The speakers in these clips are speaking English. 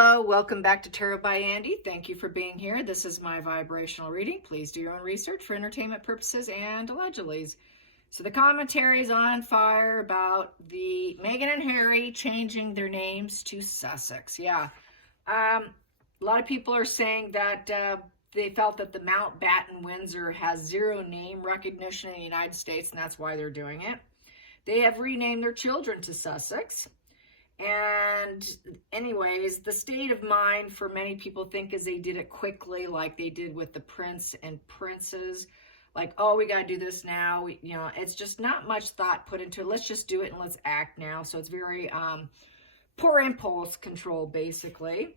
Hello, welcome back to Tarot by Andy. Thank you for being here. This is my vibrational reading. Please do your own research for entertainment purposes and allegedly. So the commentary is on fire about the Meghan and Harry changing their names to Sussex. Yeah, a lot of people are saying that they felt that the Mountbatten Windsor has zero name recognition in the United States, and that's why they're doing it. They have renamed their children to Sussex. And anyways, the state of mind for many people think is they did it quickly, like they did with the prince and princess. Like, oh, we got to do this now. It's just not much thought put into it. Let's just do it and let's act now. So it's very poor impulse control, basically.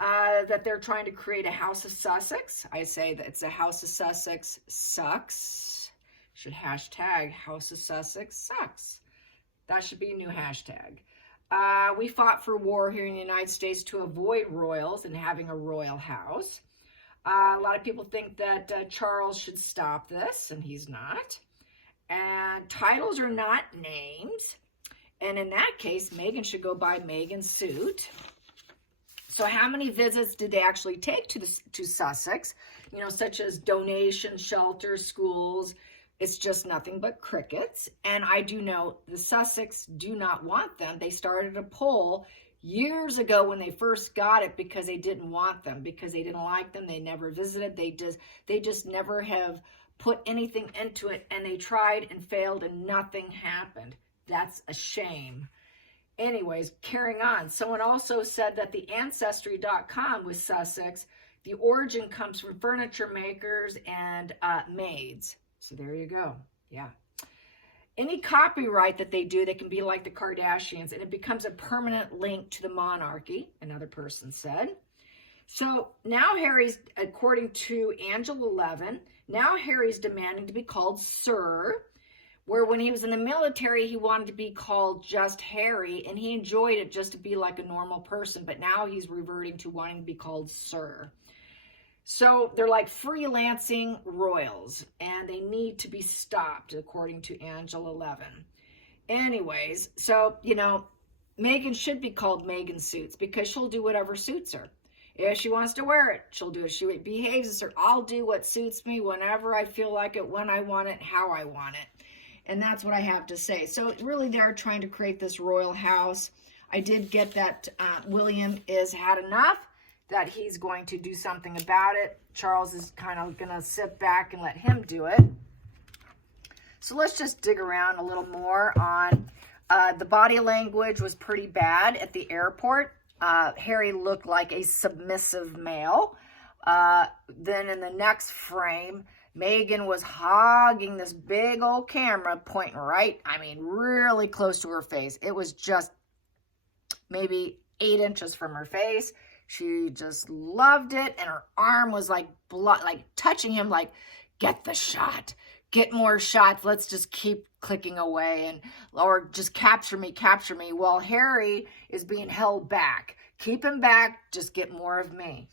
That they're trying to create a House of Sussex. I say that it's a House of Sussex sucks. Should hashtag House of Sussex sucks. That should be a new hashtag. We fought for war here in the United States to avoid royals and having a royal house. A lot of people think that Charles should stop this, and he's not. And titles are not names. And in that case, Meghan should go buy Meghan's suit. So how many visits did they actually take to Sussex? Such as donations, shelters, schools. It's just nothing but crickets. And I do know the Sussex do not want them. They started a poll years ago when they first got it because they didn't want them, because they didn't like them. They never visited. They just never have put anything into it. And they tried and failed and nothing happened. That's a shame. Anyways, carrying on. Someone also said that the Ancestry.com with Sussex, the origin comes from furniture makers and maids. So there you go. Yeah. Any copyright that they do, they can be like the Kardashians, and it becomes a permanent link to the monarchy, another person said. So now Harry's, according to Angela 11, now Harry's demanding to be called Sir, where when he was in the military, he wanted to be called just Harry, and he enjoyed it just to be like a normal person, but now he's reverting to wanting to be called Sir. So they're like freelancing royals, and they need to be stopped, according to Angela 11. Anyways, so, Meghan should be called Meghan Suits because she'll do whatever suits her. If she wants to wear it, she'll do it. She behaves as her, I'll do what suits me whenever I feel like it, when I want it, how I want it. And that's what I have to say. So really they're trying to create this royal house. I did get that William is had enough, that he's going to do something about it. Charles is kind of going to sit back and let him do it. So let's just dig around a little more on the body language was pretty bad at the airport. Harry looked like a submissive male. Then in the next frame, Meghan was hogging this big old camera, pointing really close to her face. It was just maybe 8 inches from her face. She just loved it, and her arm was like touching him, like, get the shot, get more shots. Let's just keep clicking away, or just capture me, while Harry is being held back. Keep him back, just get more of me.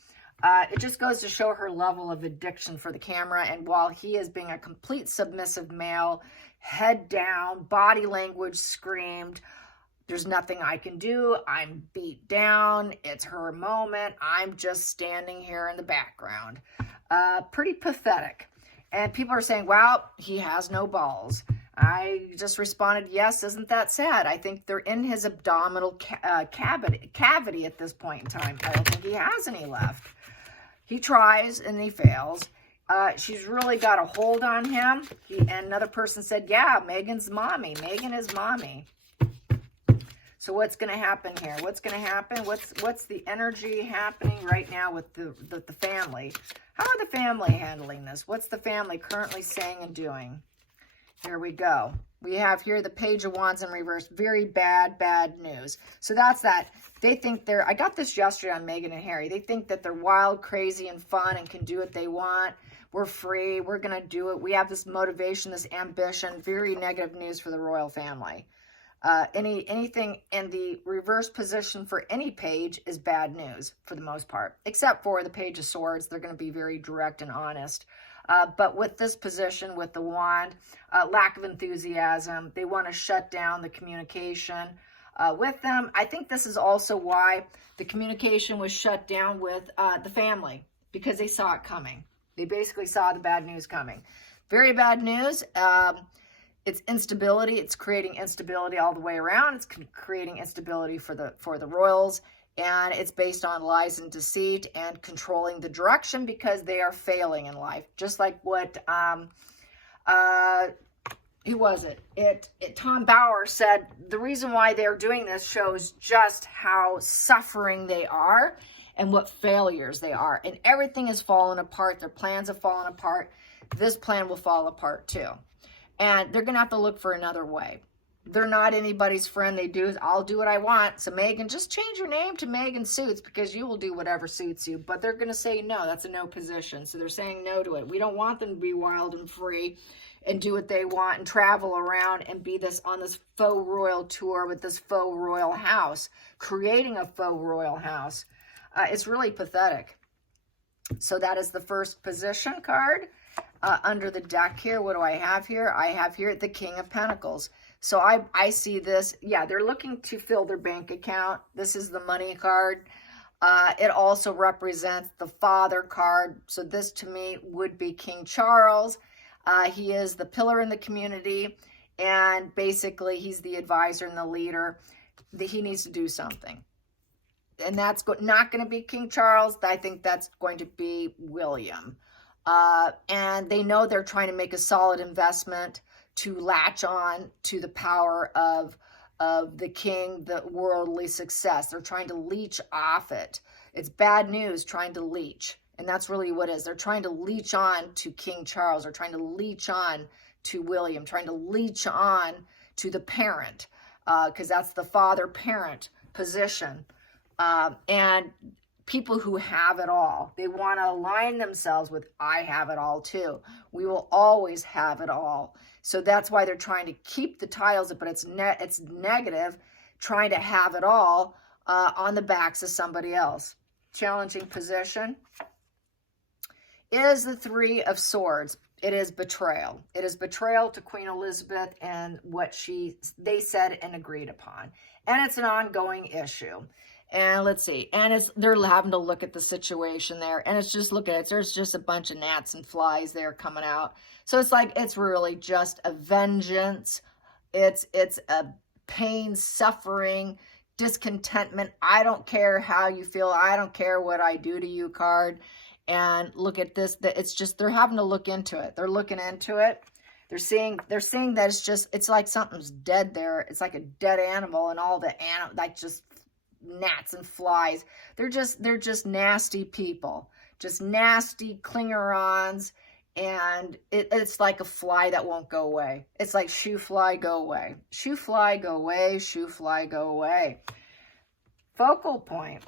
It just goes to show her level of addiction for the camera, and while he is being a complete submissive male, head down, body language screamed, there's nothing I can do. I'm beat down. It's her moment. I'm just standing here in the background. Pretty pathetic. And people are saying, wow, he has no balls. I just responded, yes, isn't that sad? I think they're in his abdominal cavity at this point in time. I don't think he has any left. He tries and he fails. She's really got a hold on him. And another person said, yeah, Meghan's mommy. Meghan is mommy. So what's going to happen here? What's going to happen? What's the energy happening right now with the family? How are the family handling this? What's the family currently saying and doing? Here we go. We have here the Page of Wands in reverse. Very bad news. So that's that. They think I got this yesterday on Meghan and Harry. They think that they're wild, crazy, and fun and can do what they want. We're free. We're going to do it. We have this motivation, this ambition. Very negative news for the royal family. Anything in the reverse position for any page is bad news for the most part, except for the Page of Swords. They're going to be very direct and honest. But with this position, with the wand, lack of enthusiasm, they want to shut down the communication. with them. I think this is also why the communication was shut down with the family, because they saw it coming. They basically saw the bad news coming. Very bad news. It's instability. It's creating instability all the way around. It's creating instability for the royals, and it's based on lies and deceit and controlling the direction because they are failing in life. Just like what who was it? Tom Bauer said the reason why they're doing this shows just how suffering they are and what failures they are. And everything has fallen apart. Their plans have fallen apart. This plan will fall apart too. And they're going to have to look for another way. They're not anybody's friend. I'll do what I want. So Megan, just change your name to Megan Suits, because you will do whatever suits you. But they're going to say no. That's a no position. So they're saying no to it. We don't want them to be wild and free and do what they want and travel around and be on this faux royal tour with this faux royal house, creating a faux royal house. It's really pathetic. So that is the first position card. Under the deck here, what do I have here? I have here the King of Pentacles. So I see this. Yeah, they're looking to fill their bank account. This is the money card. It also represents the father card. So this to me would be King Charles. He is the pillar in the community, and basically he's the advisor and the leader. He needs to do something. And that's not going to be King Charles. I think that's going to be William. And they know they're trying to make a solid investment to latch on to the power of the king, the worldly success. They're trying to leech off it. It's bad news trying to leech. And that's really what it is. They're trying to leech on to King Charles. They're trying to leech on to William, trying to leech on to the parent, because that's the father-parent position. And people who have it all, they want to align themselves with, I have it all too. We will always have it all. So that's why they're trying to keep the titles, but it's negative, trying to have it all on the backs of somebody else. Challenging position is the Three of Swords. It is betrayal. It is betrayal to Queen Elizabeth and what they said and agreed upon. And it's an ongoing issue. And let's see. And they're having to look at the situation there. And it's just, look at it. There's just a bunch of gnats and flies there coming out. So it's like, it's really just a vengeance. It's a pain, suffering, discontentment. I don't care how you feel. I don't care what I do to you card. And look at this. It's just, they're having to look into it. They're looking into it. They're seeing that it's like something's dead there. It's like a dead animal, and all the like just gnats and flies. They're just nasty people, just nasty clinger-ons, and it's like a fly that won't go away. It's like shoo fly, go away. Shoo fly, go away. Shoo fly, go away. Focal point.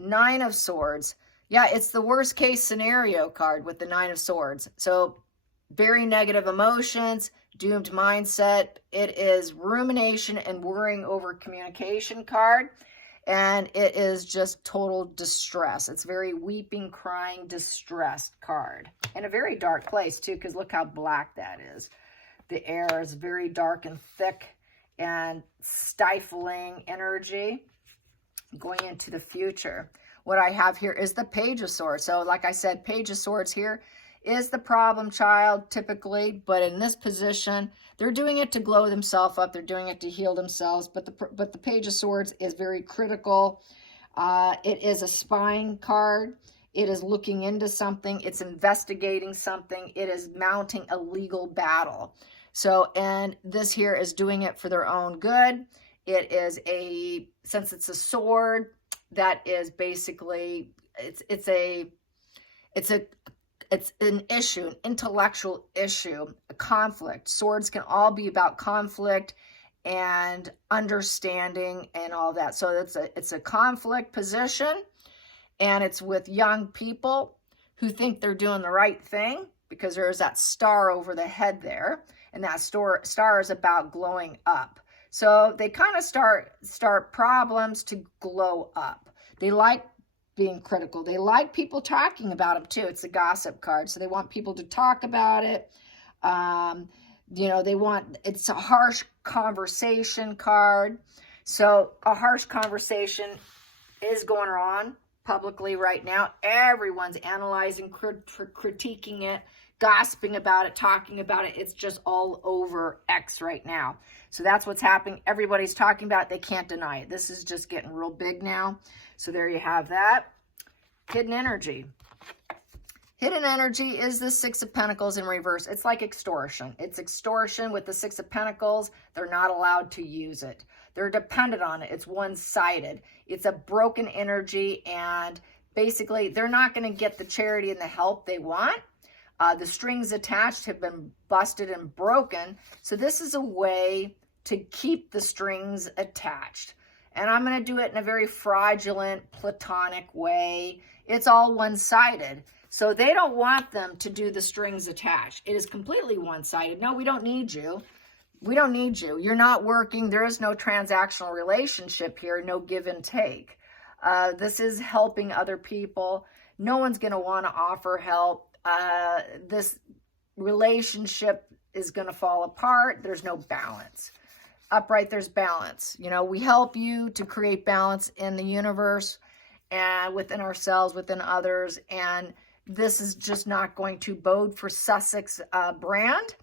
Nine of Swords. Yeah, it's the worst case scenario card with the Nine of Swords. So very negative emotions, doomed mindset. It is rumination and worrying over communication card. And it is just total distress. It's very weeping, crying, distressed card. In a very dark place too, because look how black that is. The air is very dark and thick and stifling energy going into the future. What I have here is the Page of Swords. So like I said, Page of Swords here is the problem child typically, but in this position, they're doing it to glow themselves up. They're doing it to heal themselves, but the Page of Swords is very critical. It is a spying card. It is looking into something. It's investigating something. It is mounting a legal battle. So, and this here is doing it for their own good. It is since it's a sword, that is basically, it's an issue, an intellectual issue, a conflict. Swords can all be about conflict and understanding and all that. So it's a conflict position, and it's with young people who think they're doing the right thing, because there's that star over the head there, and that star is about glowing up. So they kind of start problems to glow up. They like being critical. They like people talking about them too. It's a gossip card, so they want people to talk about it. You know, it's a harsh conversation card. So a harsh conversation is going on publicly right now. Everyone's analyzing, critiquing it, gossiping about it, talking about it. It's just all over X right now. So that's what's happening. Everybody's talking about it. They can't deny it. This is just getting real big now. So there you have that. Hidden energy. Hidden energy is the Six of Pentacles in reverse. It's like extortion. It's extortion with the Six of Pentacles. They're not allowed to use it. They're dependent on it. It's one-sided. It's a broken energy, and basically they're not going to get the charity and the help they want. The strings attached have been busted and broken. So this is a way to keep the strings attached. And I'm going to do it in a very fraudulent, platonic way. It's all one-sided. So they don't want them to do the strings attached. It is completely one-sided. No, we don't need you. We don't need you. You're not working. There is no transactional relationship here, no give and take. This is helping other people. No one's going to want to offer help. This relationship is going to fall apart. There's no balance. Upright, there's balance. You know, we help you to create balance in the universe and within ourselves, within others, and this is just not going to bode for Sussex brand,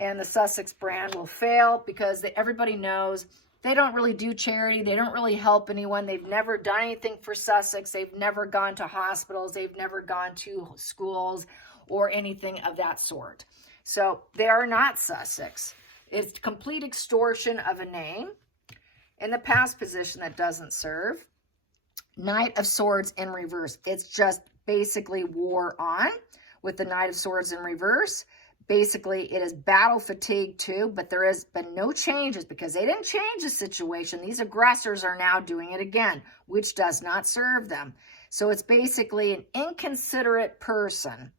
and the Sussex brand will fail because everybody knows they don't really do charity. They don't really help anyone. They've never done anything for Sussex. They've never gone to hospitals. They've never gone to schools or anything of that sort. So they are not Sussex. It's complete extortion of a name. In the past position that doesn't serve. Knight of Swords in reverse. It's just basically war on with the Knight of Swords in reverse. Basically, it is battle fatigue too, but there has been no changes because they didn't change the situation. These aggressors are now doing it again, which does not serve them. So it's basically an inconsiderate person.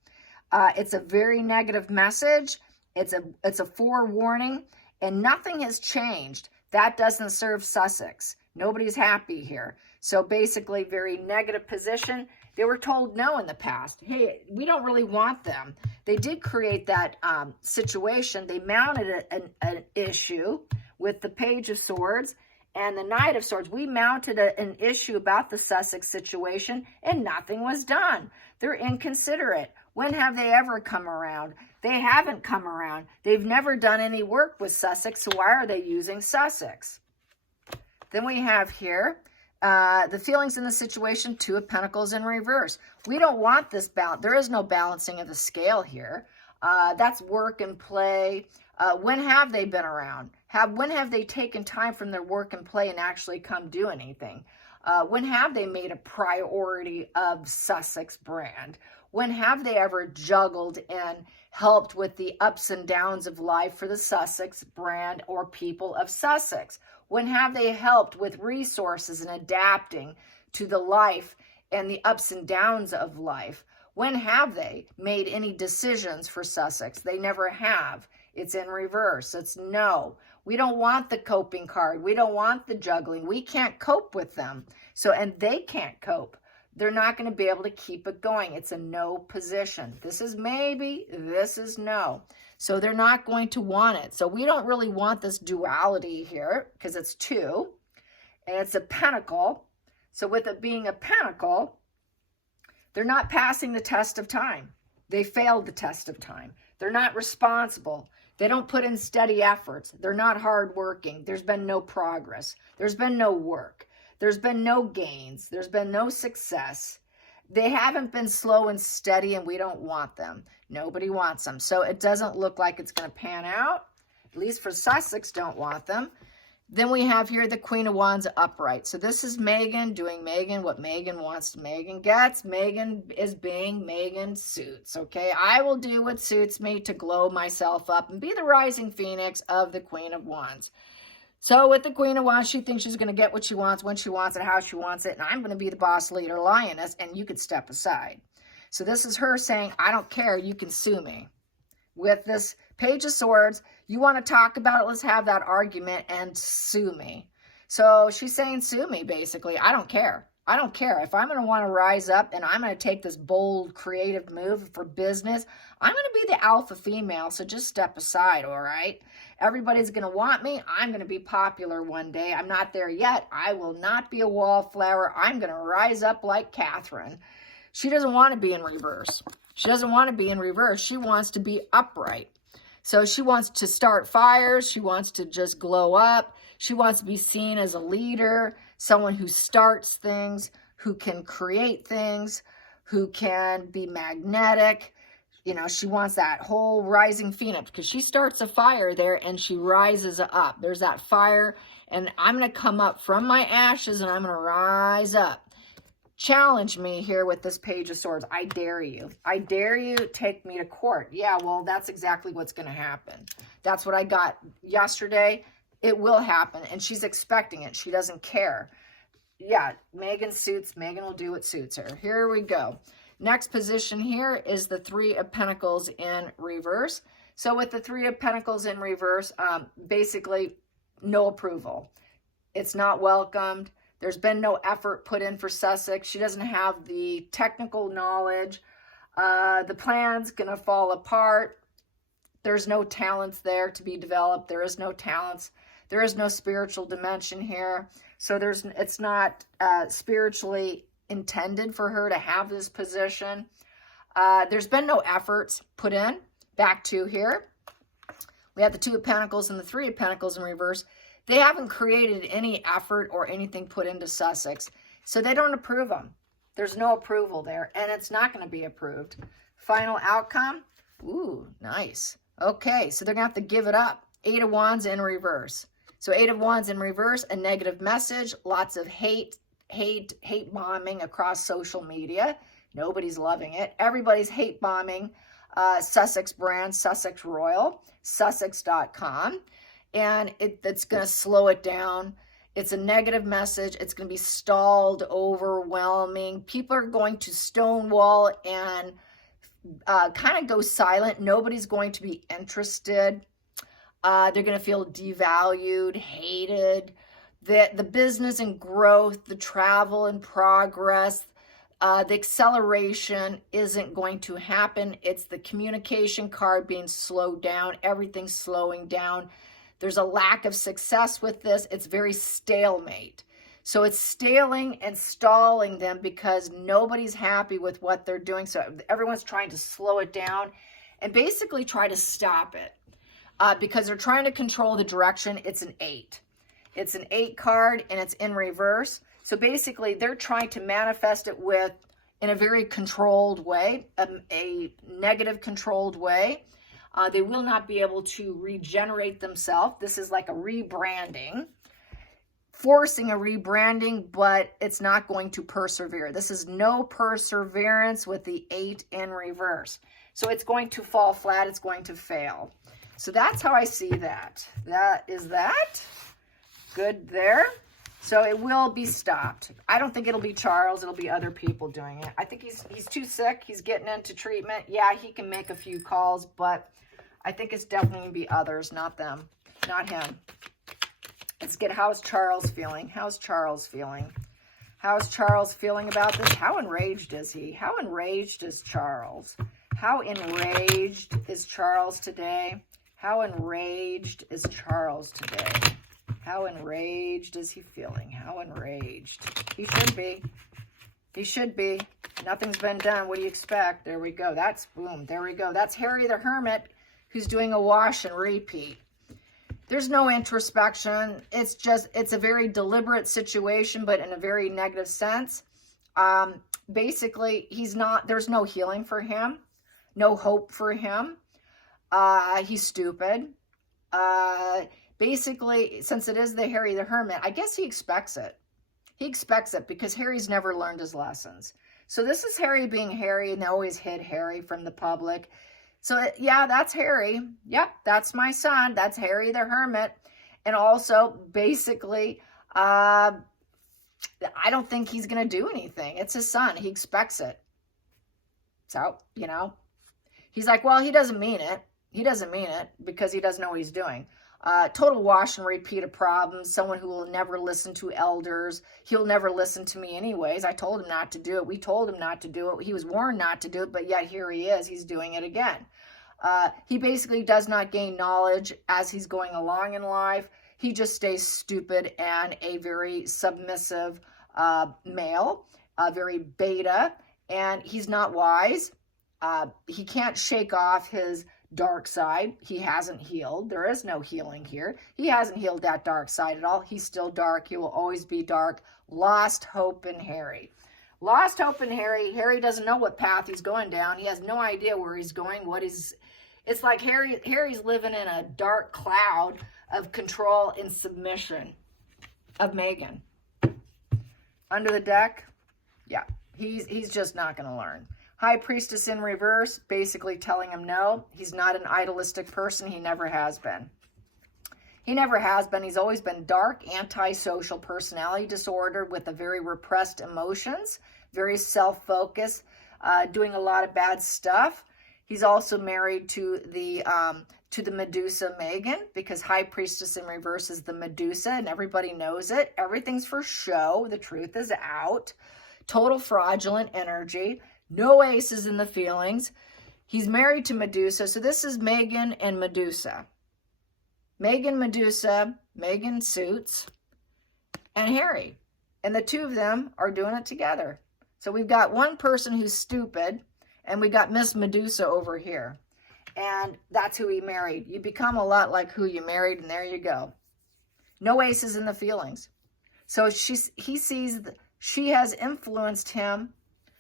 It's a very negative message. It's a forewarning, and nothing has changed. That doesn't serve Sussex. Nobody's happy here. So basically, very negative position. They were told no in the past. Hey, we don't really want them. They did create that situation. They mounted an issue with the Page of Swords and the Knight of Swords. We mounted an issue about the Sussex situation, and nothing was done. They're inconsiderate. When have they ever come around? They haven't come around. They've never done any work with Sussex, so why are they using Sussex? Then we have here the feelings in the situation, Two of Pentacles in reverse. We don't want this balance. There is no balancing of the scale here. That's work and play. When have they been around? When have they taken time from their work and play and actually come do anything? When have they made a priority of Sussex brand? When have they ever juggled and helped with the ups and downs of life for the Sussex brand or people of Sussex? When have they helped with resources and adapting to the life and the ups and downs of life? When have they made any decisions for Sussex? They never have. It's in reverse. It's no. We don't want the coping card. We don't want the juggling. We can't cope with them. So, and they can't cope. They're not going to be able to keep it going. It's a no position. This is maybe, this is no. So they're not going to want it. So we don't really want this duality here because it's two and it's a pentacle. So with it being a pentacle, they're not passing the test of time. They failed the test of time. They're not responsible. They don't put in steady efforts. They're not hardworking. There's been no progress. There's been no work. There's been no gains. There's been no success. They haven't been slow and steady, and we don't want them. Nobody wants them. So it doesn't look like it's going to pan out. At least for Sussex, don't want them. Then we have here the Queen of Wands upright. So this is Megan doing Megan what Megan wants Megan gets. Megan is being Megan suits, okay? I will do what suits me to glow myself up and be the rising phoenix of the Queen of Wands. So with the Queen of Wands, she thinks she's going to get what she wants, when she wants it, how she wants it, and I'm going to be the boss leader lioness, and you could step aside. So this is her saying, I don't care, you can sue me. With this Page of Swords, you want to talk about it, let's have that argument and sue me. So she's saying sue me, basically. I don't care. I don't care. If I'm going to want to rise up and I'm going to take this bold, creative move for business, I'm going to be the alpha female, so just step aside, all right? Everybody's going to want me. I'm going to be popular one day. I'm not there yet. I will not be a wallflower. I'm going to rise up like Catherine. She doesn't want to be in reverse. She doesn't want to be in reverse. She wants to be upright. So she wants to start fires. She wants to just glow up. She wants to be seen as a leader, someone who starts things, who can create things, who can be magnetic. You know, she wants that whole rising phoenix because she starts a fire there and she rises up. There's that fire, and I'm going to come up from my ashes and I'm going to rise up. Challenge me here with this Page of Swords. I dare you. I dare you. Take me to court. Yeah, well, that's exactly what's going to happen. That's what I got yesterday. It will happen, and she's expecting it. She doesn't care. Yeah, Megan will do what suits her. Here we go. Next position here is the Three of Pentacles in reverse. So with the Three of Pentacles in reverse, basically no approval. It's not welcomed. There's been no effort put in for Sussex. She doesn't have the technical knowledge. The plan's going to fall apart. There's no talents there to be developed. There is no talents. There is no spiritual dimension here. So it's not spiritually intended for her to have this position. There's been no efforts put in. Back to here. We have the Two of Pentacles and the Three of Pentacles in reverse. They haven't created any effort or anything put into Sussex. So they don't approve them. There's no approval there. And it's not going to be approved. Final outcome. Ooh, nice. Okay, so they're going to have to give it up. Eight of Wands in reverse. So Eight of Wands in reverse, a negative message. Lots of hate bombing across social media. Nobody's loving it. Everybody's hate bombing Sussex brand, Sussex Royal, Sussex.com. And it's going to slow it down. It's a negative message. It's going to be stalled, overwhelming. People are going to stonewall and kind of go silent. Nobody's going to be interested. They're going to feel devalued, hated. The business and growth, the travel and progress, the acceleration isn't going to happen. It's the communication card being slowed down. Everything's slowing down. There's a lack of success with this. It's very stalemate. So it's staling and stalling them because nobody's happy with what they're doing. So everyone's trying to slow it down and basically try to stop it because they're trying to control the direction. It's an 8. It's an 8 card and it's in reverse. So basically they're trying to manifest it in a very controlled way, a negative controlled way. They will not be able to regenerate themselves. This is like a rebranding, forcing a rebranding, but it's not going to persevere. This is no perseverance with the 8 in reverse. So it's going to fall flat. It's going to fail. So that's how I see that. That is that. Good there. So it will be stopped. I don't think it'll be Charles. It'll be other people doing it. I think he's too sick. He's getting into treatment. Yeah, he can make a few calls, but I think it's definitely going to be others, not them, not him. Let's get, how's Charles feeling? How's Charles feeling? How's Charles feeling about this? How enraged is he? How enraged is Charles? How enraged is Charles today? How enraged is Charles today? How enraged is he feeling? How enraged? He should be. He should be. Nothing's been done. What do you expect? There we go. That's, boom, there we go. That's Harry the Hermit, who's doing a wash and repeat. There's no introspection. It's a very deliberate situation, but in a very negative sense. Basically, there's no healing for him, no hope for him. He's stupid. Basically, since it is the Harry the Hermit, I guess he expects it. He expects it because Harry's never learned his lessons. So this is Harry being Harry, and they always hid Harry from the public. So, yeah, that's Harry. Yep, that's my son. That's Harry the Hermit. And also, basically, I don't think he's going to do anything. It's his son. He expects it. So, he's like, well, he doesn't mean it. He doesn't mean it because he doesn't know what he's doing. Total wash and repeat of problems. Someone who will never listen to elders. He'll never listen to me anyways. I told him not to do it. We told him not to do it. He was warned not to do it, but yet here he is. He's doing it again. He basically does not gain knowledge as he's going along in life. He just stays stupid and a very submissive male, very beta, and he's not wise. He can't shake off his dark side. He hasn't healed. There is no healing here. He hasn't healed that dark side at all. He's still dark. He will always be dark. Lost hope in Harry. Lost hope in Harry. Harry doesn't know what path he's going down. He has no idea where he's going. It's like Harry's living in a dark cloud of control and submission of Megan. Under the deck, yeah, he's just not going to learn. High Priestess in reverse, basically telling him no. He's not an idealistic person. He never has been. He never has been. He's always been dark, antisocial personality disorder with a very repressed emotions, very self-focused, doing a lot of bad stuff. He's also married to the Medusa Megan, because High Priestess in reverse is the Medusa, and everybody knows it. Everything's for show. The truth is out. Total fraudulent energy. No aces in the feelings. He's married to Medusa. So this is Megan and Medusa. Megan, Medusa, Megan Suits, and Harry. And the two of them are doing it together. So we've got one person who's stupid, and we got Miss Medusa over here. And that's who he married. You become a lot like who you married, and there you go. No aces in the feelings. So he sees she has influenced him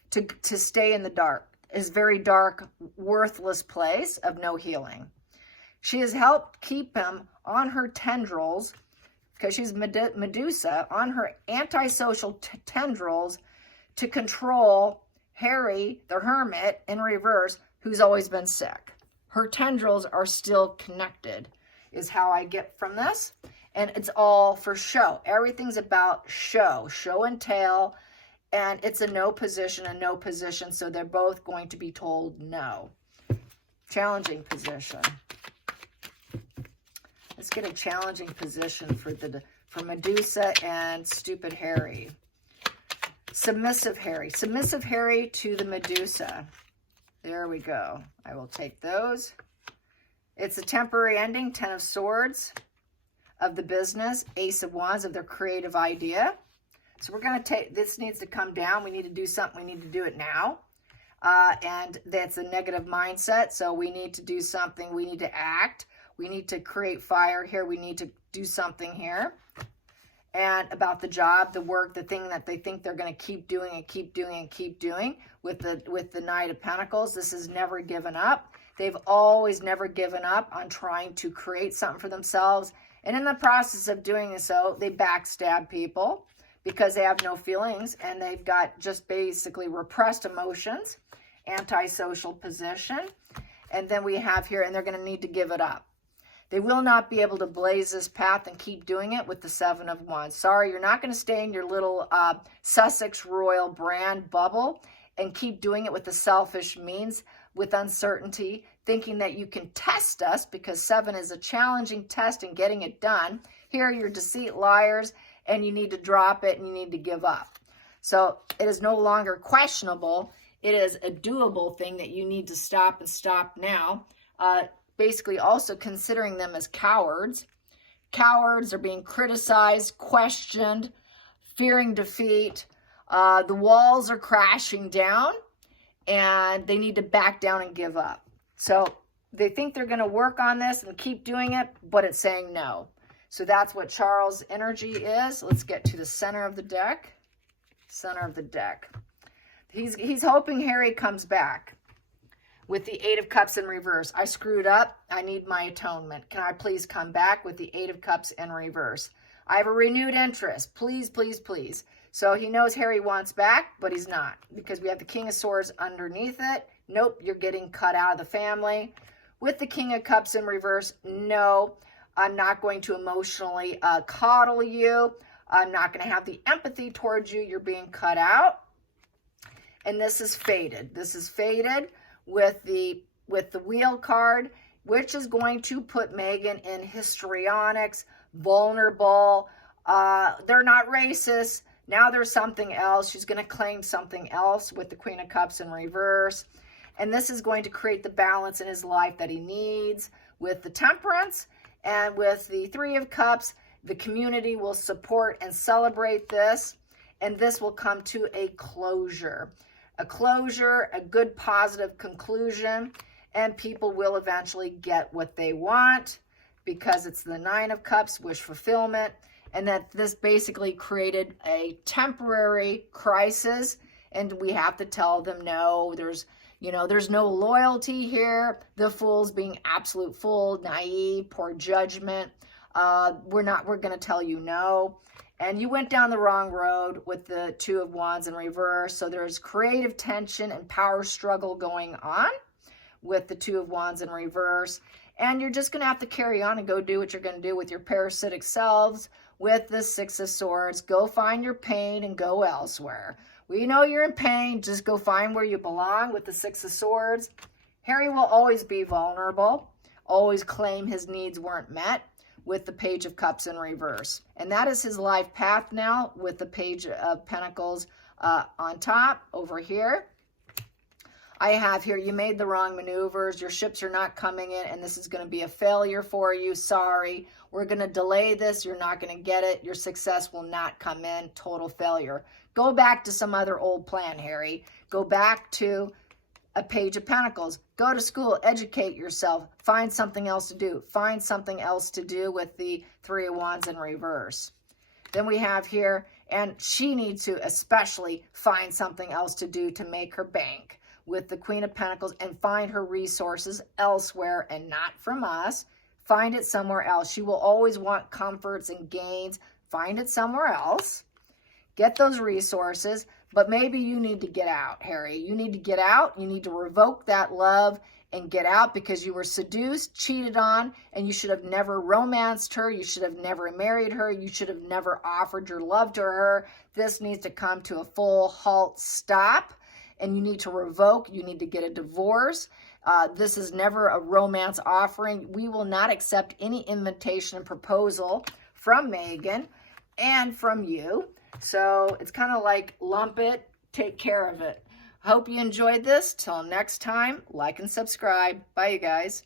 to stay in the dark, his very dark, worthless place of no healing. She has helped keep him on her tendrils, because she's Medusa, on her antisocial tendrils to control Harry, the hermit, in reverse, who's always been sick. Her tendrils are still connected, is how I get from this. And it's all for show. Everything's about show and tell. And it's a no position, so they're both going to be told no. Challenging position. Let's get a challenging position for Medusa and stupid Harry. Submissive Harry. Submissive Harry to the Medusa. There we go. I will take those. It's a temporary ending. 10 of Swords of the business. Ace of Wands of their creative idea. So we're going to take, this needs to come down. We need to do something. We need to do it now. And that's a negative mindset. So we need to do something. We need to act. We need to create fire here. We need to do something here. And about the job, the work, the thing that they think they're going to keep doing and keep doing and keep doing with the Knight of Pentacles. This is never given up. They've always never given up on trying to create something for themselves. And in the process of doing so, they backstab people, because they have no feelings and they've got just basically repressed emotions, antisocial position. And then we have here, and they're going to need to give it up. They will not be able to blaze this path and keep doing it with the 7 of Wands. Sorry, you're not going to stay in your little Sussex Royal brand bubble and keep doing it with the selfish means, with uncertainty, thinking that you can test us, because 7 is a challenging test in getting it done. Here you're deceit, liars, and you need to drop it and you need to give up. So it is no longer questionable. It is a doable thing that you need to stop and stop now. Basically also considering them as cowards. Cowards are being criticized, questioned, fearing defeat. The walls are crashing down and they need to back down and give up. So they think they're going to work on this and keep doing it, but it's saying no. So that's what Charles' energy is. Let's get to the center of the deck. Center of the deck. He's hoping Harry comes back with the 8 of Cups in reverse. I screwed up. I need my atonement. Can I please come back with the 8 of Cups in reverse? I have a renewed interest. Please, please, please. So he knows Harry wants back, but he's not, because we have the King of Swords underneath it. Nope, you're getting cut out of the family. With the King of Cups in reverse, no, I'm not going to emotionally coddle you. I'm not going to have the empathy towards you. You're being cut out. And this is fated. This is fated with the wheel card. which is going to put Megan in histrionics, vulnerable. They're not racist. Now there's something else. She's going to claim something else with the Queen of Cups in reverse. And this is going to create the balance in his life that he needs with the Temperance. And with the Three of Cups, the community will support and celebrate this. And this will come to a closure. A closure, a good positive conclusion. And people will eventually get what they want because it's the Nine of Cups, wish fulfillment. And that this basically created a temporary crisis. And we have to tell them, no, there's no loyalty here. The Fool's being absolute fool, naive, poor judgment. We're going to tell you no. And you went down the wrong road with the Two of Wands in reverse. So there's creative tension and power struggle going on with the Two of Wands in reverse. And you're just going to have to carry on and go do what you're going to do with your parasitic selves with the Six of Swords. Go find your pain and go elsewhere. We know you're in pain. Just go find where you belong with the Six of Swords. Harry will always be vulnerable, always claim his needs weren't met with the Page of Cups in reverse. And that is his life path now with the Page of Pentacles on top over here. I have here, you made the wrong maneuvers. Your ships are not coming in, and this is going to be a failure for you. Sorry. We're going to delay this. You're not going to get it. Your success will not come in. Total failure. Go back to some other old plan, Harry. Go back to a Page of Pentacles. Go to school. Educate yourself. Find something else to do. Find something else to do with the Three of Wands in reverse. Then we have here, and she needs to especially find something else to do to make her bank with the Queen of Pentacles and find her resources elsewhere and not from us. Find it somewhere else. She will always want comforts and gains. Find it somewhere else. Get those resources, but maybe you need to get out, Harry. You need to get out. You need to revoke that love and get out because you were seduced, cheated on, and you should have never romanced her. You should have never married her. You should have never offered your love to her. This needs to come to a full halt stop. And you need to revoke, you need to get a divorce. This is never a romance offering. We will not accept any invitation and proposal from Megan and from you. So it's kind of like lump it, take care of it. Hope you enjoyed this. Till next time, like and subscribe. Bye, you guys.